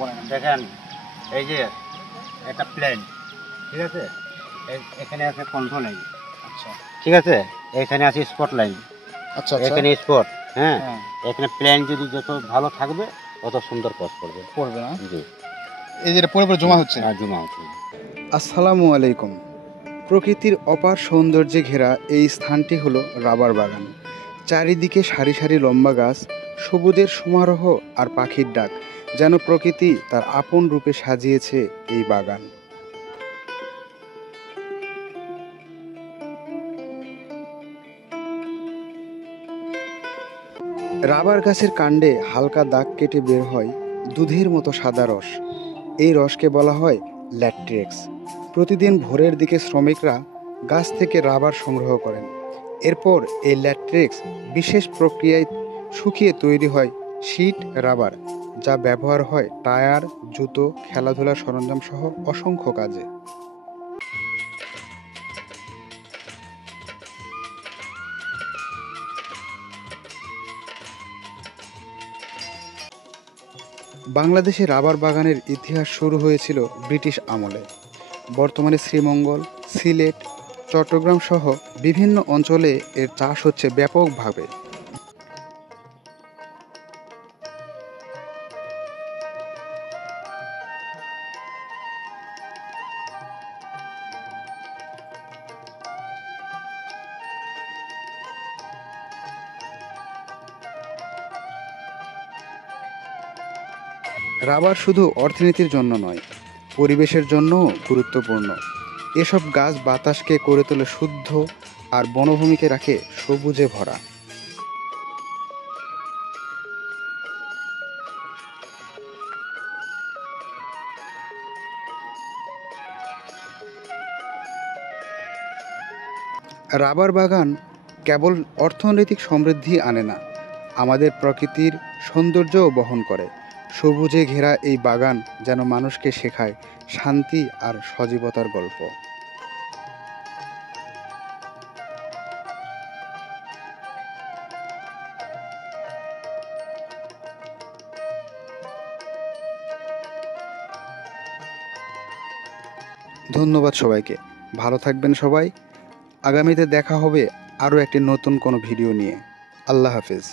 বলেন। দেখেন এই যে একটা প্লেন, ঠিক আছে, এখানে আছে কন্ট্রোল লাইন, আচ্ছা ঠিক আছে, এখানে আছে স্পট লাইন, আচ্ছা এখানে স্পট, হ্যাঁ, হ্যাঁ এখানে প্লেন যদি যত ভালো থাকবে তত সুন্দর পথ পড়বে। পড়বে না, জি, এই যে পরে পরে জমা হচ্ছে। জমা হচ্ছে। আসসালামু আলাইকুম। প্রকৃতির অপার সৌন্দর্যে ঘেরা এই স্থানটি হলো রাবার বাগান। চারিদিকে সারি সারি লম্বা গাছ, সবুজের সমারোহ আর পাখির ডাক, যেন প্রকৃতি তার আপন রূপে সাজিয়েছে এই বাগান। রাবার গাছের কাণ্ডে হালকা দাগ কেটে বের হয় দুধের মতো সাদা রস। এই রসকে বলা হয় ল্যাট্রেক্স। প্রতিদিন ভোরের দিকে শ্রমিকরা গাছ থেকে রাবার সংগ্রহ করেন। এরপর এই ল্যাট্রেক্স বিশেষ প্রক্রিয়ায় শুকিয়ে তৈরি হয় শীট রাবার, যা ব্যবহার হয় টায়ার, জুতো, খেলাধুলার সরঞ্জাম সহ অসংখ্য কাজে। বাংলাদেশে রাবার বাগানের ইতিহাস শুরু হয়েছিল ব্রিটিশ আমলে। বর্তমানে শ্রীমঙ্গল, সিলেট, চট্টগ্রাম সহ বিভিন্ন অঞ্চলে এর চাষ হচ্ছে ব্যাপকভাবে। রাবার শুধু অর্থনীতির জন্য নয়, পরিবেশের জন্যও গুরুত্বপূর্ণ। এসব গাছ বাতাসকে করে তোলে শুদ্ধ আর বনভূমিকে রাখে সবুজে ভরা। রাবার বাগান কেবল অর্থনৈতিক সমৃদ্ধি আনে না, আমাদের প্রকৃতির সৌন্দর্যও বহন করে। সবুজে ঘেরা এই বাগান যেন মানুষকে শেখায় শান্তি আর সজীবতার গল্প। ধন্যবাদ সবাইকে, ভালো থাকবেন সবাই। আগামীতে দেখা হবে আরও একটি নতুন কোনো ভিডিও নিয়ে। আল্লাহ হাফেজ।